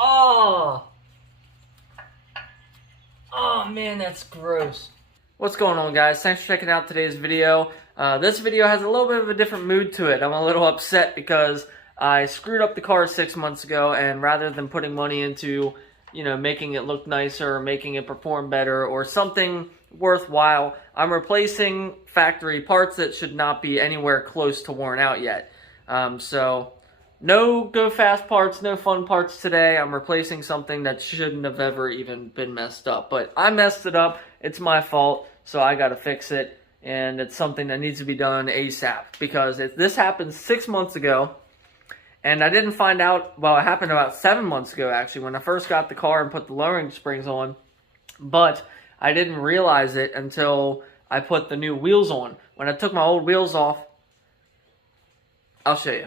Oh man, that's gross. What's going on, guys? Thanks for checking out today's video. This video has a little bit of a different mood to it. I'm a little upset because I screwed up the car 6 months ago, and rather than putting money into, you know, making it look nicer or making it perform better or something worthwhile, I'm replacing factory parts that should not be anywhere close to worn out yet. So no go fast parts, no fun parts today. I'm replacing something that shouldn't have ever even been messed up. But I messed it up. It's my fault, so I gotta fix it. And it's something that needs to be done ASAP. Because this happened 6 months ago, and I didn't find out, well, it happened about 7 months ago, actually, when I first got the car and put the lowering springs on. But I didn't realize it until I put the new wheels on. When I took my old wheels off, I'll show you.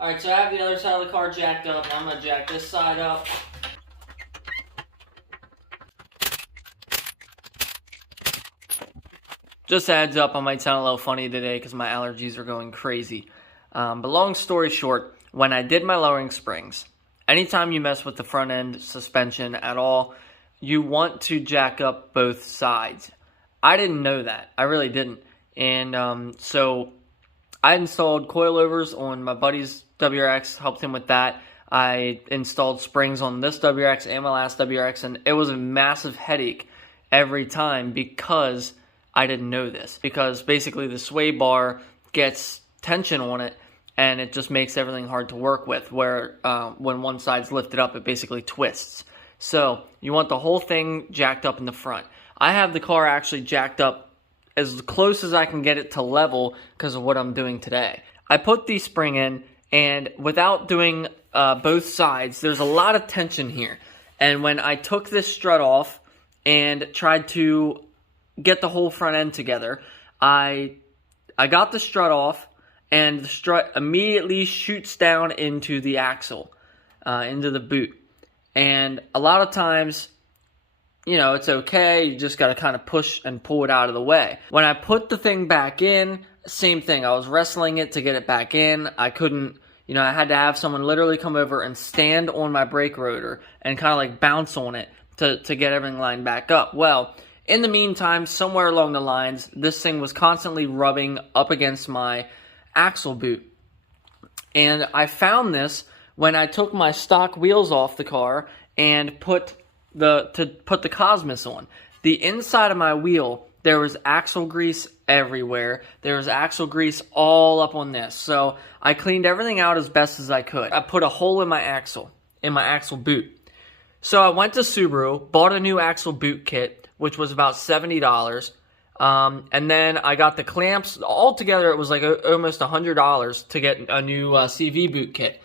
Alright, so I have the other side of the car jacked up, and I'm going to jack this side up. Just a heads up, I might sound a little funny today because my allergies are going crazy. But long story short, when I did my lowering springs, anytime you mess with the front end suspension at all, you want to jack up both sides. I didn't know that. I really didn't. And so I installed coilovers on my buddy's WRX, helped him with that. I installed springs on this WRX and my last WRX, and it was a massive headache every time because I didn't know this. Because basically the sway bar gets tension on it, and it just makes everything hard to work with, where when one side's lifted up, it basically twists. So you want the whole thing jacked up in the front. I have the car actually jacked up as close as I can get it to level because of what I'm doing today. I put the spring in, and without doing both sides, there's a lot of tension here. And when I took this strut off and tried to get the whole front end together, I got the strut off, and the strut immediately shoots down into the axle, into the boot. And a lot of times, you know, it's okay. You just got to kind of push and pull it out of the way. When I put the thing back in, same thing. I was wrestling it to get it back in. I couldn't, you know, I had to have someone literally come over and stand on my brake rotor and kind of like bounce on it to get everything lined back up. Well, in the meantime, somewhere along the lines, this thing was constantly rubbing up against my axle boot. And I found this when I took my stock wheels off the car and put the cosmis on. The inside of my wheel, there was axle grease everywhere. There was axle grease all up on this. So I cleaned everything out as best as I could. I put a hole in my axle boot. So I went to Subaru, bought a new axle boot kit, which was about $70. And then I got the clamps. Altogether, it was like almost $100 to get a new CV boot kit.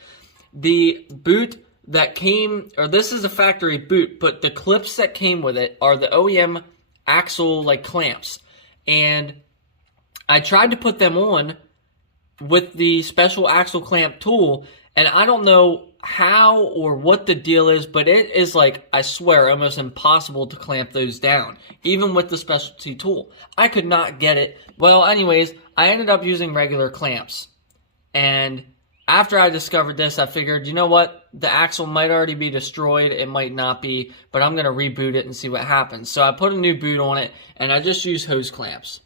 The boot that came, or this is a factory boot, but the clips that came with it are the OEM axle like clamps. And I tried to put them on with the special axle clamp tool, and I don't know how or what the deal is, but it is like, I swear, almost impossible to clamp those down, even with the specialty tool. I could not get it. Well, anyways, I ended up using regular clamps. And after I discovered this, I figured, you know what? The axle might already be destroyed. It might not be, but I'm going to reboot it and see what happens. So I put a new boot on it, and I just used hose clamps.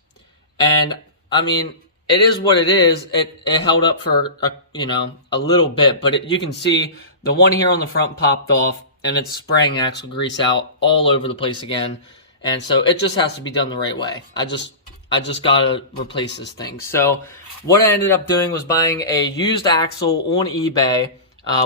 And, I mean, it is what it is. It held up for, a little bit, but you can see the one here on the front popped off, and it's spraying axle grease out all over the place again. And so it just has to be done the right way. I just gotta replace this thing. So what I ended up doing was buying a used axle on eBay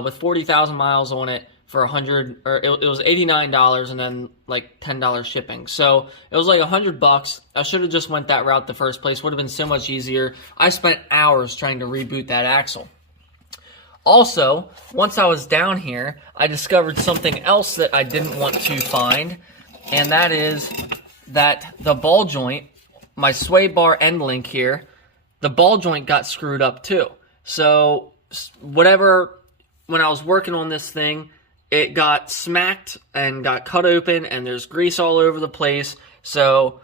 with 40,000 miles on it for it was $89 and then like $10 shipping. So it was like $100. I should have just went that route the first place. Would have been so much easier. I spent hours trying to reboot that axle. Also, once I was down here, I discovered something else that I didn't want to find, and that is that the ball joint, my sway bar end link here, the ball joint got screwed up too. So when I was working on this thing, it got smacked and got cut open, and there's grease all over the place. So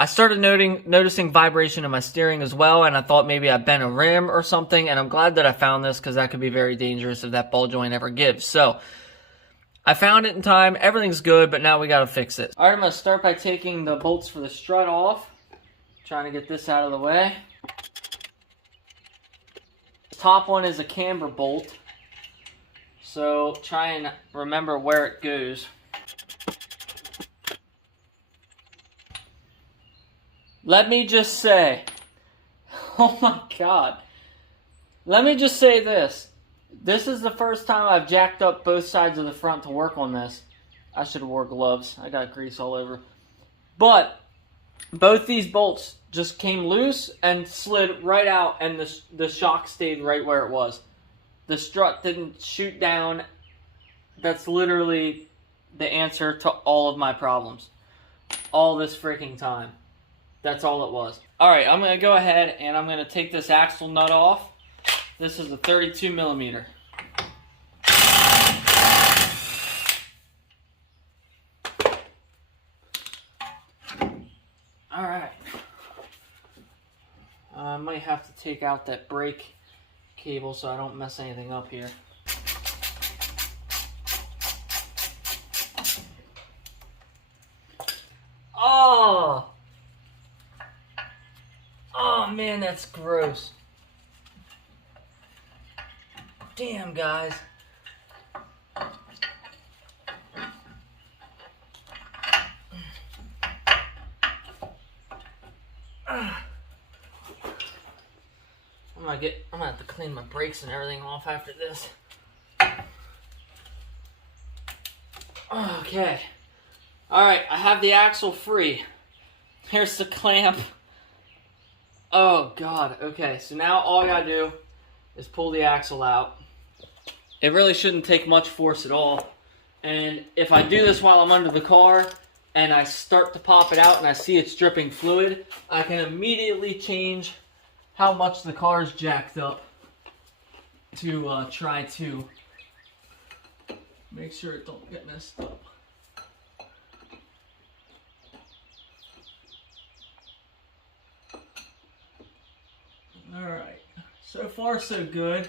I started noticing vibration in my steering as well, and I thought maybe I bent a rim or something, and I'm glad that I found this because that could be very dangerous if that ball joint ever gives. So I found it in time. Everything's good, but now we got to fix it. All right, I'm going to start by taking the bolts for the strut off. Trying to get this out of the way. The top one is a camber bolt, so try and remember where it goes. Let me just say, oh my God. Let me just say this. This is the first time I've jacked up both sides of the front to work on this. I should have wore gloves. I got grease all over. But both these bolts just came loose and slid right out, and the shock stayed right where it was. The strut didn't shoot down. That's literally the answer to all of my problems. All this freaking time. That's all it was. Alright, I'm going to go ahead and I'm going to take this axle nut off. This is a 32 millimeter. Alright. I might have to take out that brake cable so I don't mess anything up here. Oh! Oh man, that's gross. Damn, guys. I'm gonna have to clean my brakes and everything off after this. Okay. Alright, I have the axle free. Here's the clamp. Oh God, okay, so now all I gotta do is pull the axle out. It really shouldn't take much force at all. And if I do this while I'm under the car and I start to pop it out and I see it's dripping fluid, I can immediately change how much the car is jacked up to try to make sure it don't get messed up. Alright, so far so good.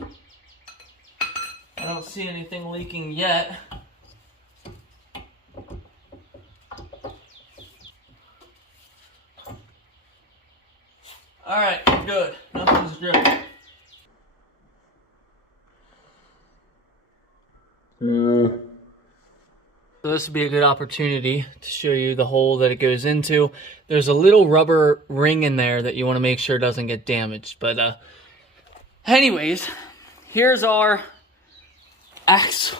I don't see anything leaking yet. Alright, good. Nothing's dripping. So this would be a good opportunity to show you the hole that it goes into. There's a little rubber ring in there that you want to make sure doesn't get damaged. But anyways, here's our axle.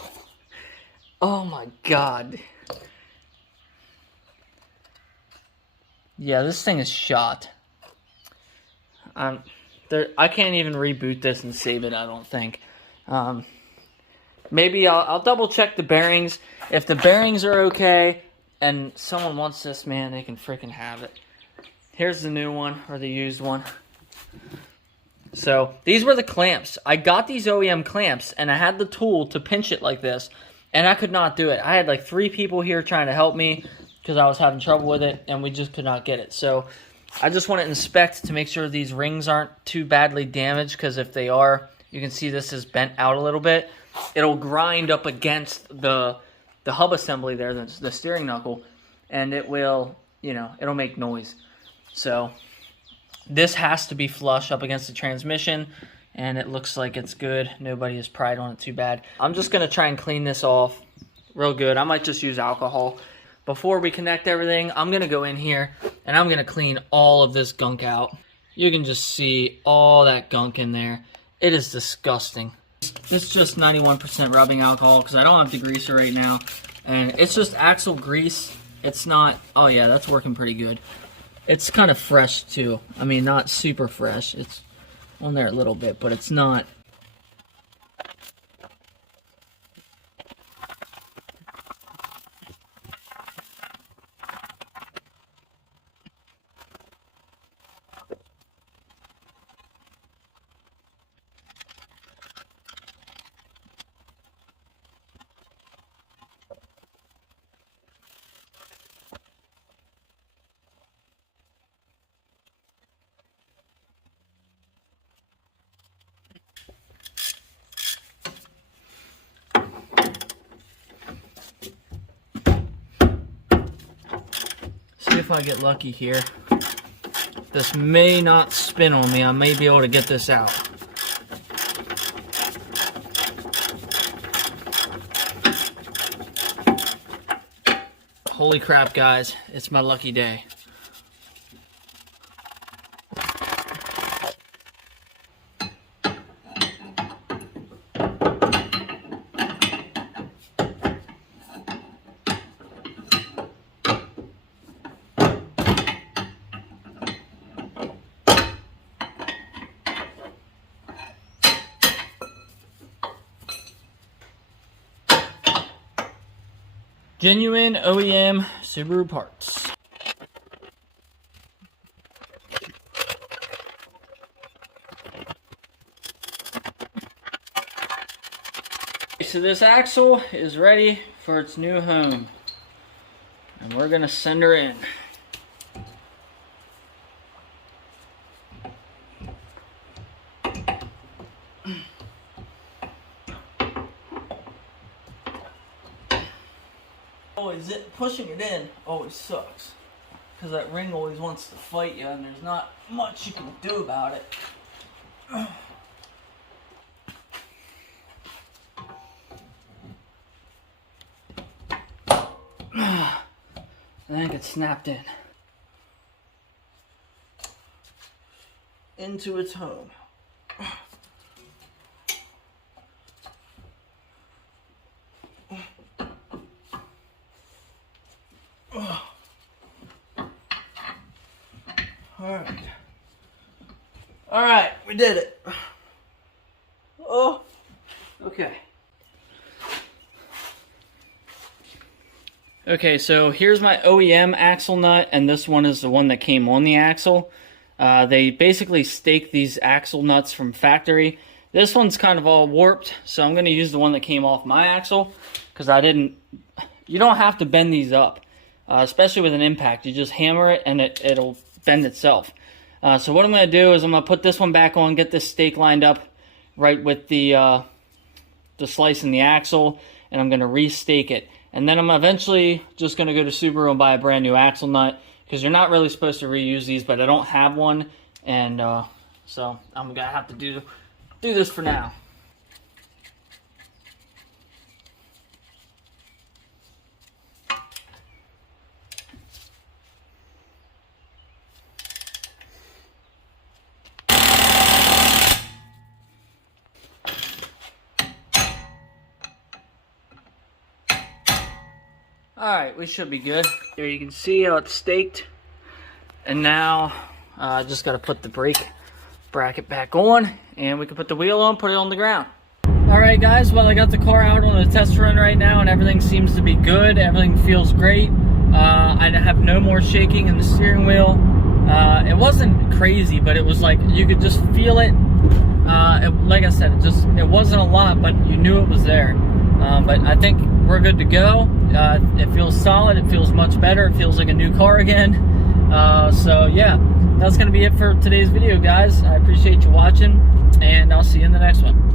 Oh my God. Yeah, this thing is shot. I can't even reboot this and save it, I don't think. Maybe I'll double check the bearings. If the bearings are okay and someone wants this, man, they can freaking have it. Here's the new one, or the used one. So these were the clamps. I got these OEM clamps and I had the tool to pinch it like this, and I could not do it. I had like 3 people here trying to help me because I was having trouble with it, and we just could not get it. So I just want to inspect to make sure these rings aren't too badly damaged, because if they are, you can see this is bent out a little bit. It'll grind up against the hub assembly there, the steering knuckle, and it will, you know, it'll make noise. So this has to be flush up against the transmission, and it looks like it's good. Nobody has pried on it too bad. I'm just going to try and clean this off real good. I might just use alcohol. Before we connect everything, I'm going to go in here and I'm going to clean all of this gunk out. You can just see all that gunk in there. It is disgusting. It's just 91% rubbing alcohol because I don't have degreaser right now. And it's just axle grease. It's not, oh yeah, that's working pretty good. It's kind of fresh too. I mean, not super fresh. It's on there a little bit, but it's not. if I get lucky here. This may not spin on me. I may be able to get this out. Holy crap, guys. It's my lucky day. Genuine OEM Subaru parts. So this axle is ready for its new home, and we're gonna send her in. Always pushing it in always sucks, because that ring always wants to fight you, and there's not much you can do about it. I think it snapped in into its home. Alright, we did it. Oh, okay. Okay, so here's my OEM axle nut, and this one is the one that came on the axle. They basically stake these axle nuts from factory. This one's kind of all warped, so I'm going to use the one that came off my axle, because you don't have to bend these up, especially with an impact. You just hammer it, and it'll bend itself. So what I'm going to do is I'm going to put this one back on, get this stake lined up right with the slice in the axle, and I'm going to restake it. And then I'm eventually just going to go to Subaru and buy a brand new axle nut, because you're not really supposed to reuse these, but I don't have one, and so I'm going to have to do this for now. Alright, we should be good. Here you can see how it's staked. And now, I just got to put the brake bracket back on, and we can put the wheel on, put it on the ground. Alright guys, well I got the car out on a test run right now, and everything seems to be good. Everything feels great. I have no more shaking in the steering wheel. It wasn't crazy, but it was like, you could just feel it. Like I said, it wasn't a lot, but you knew it was there. But I think we're good to go. It feels solid. It feels much better. It feels like a new car again. So yeah, that's going to be it for today's video, guys. I appreciate you watching, and I'll see you in the next one.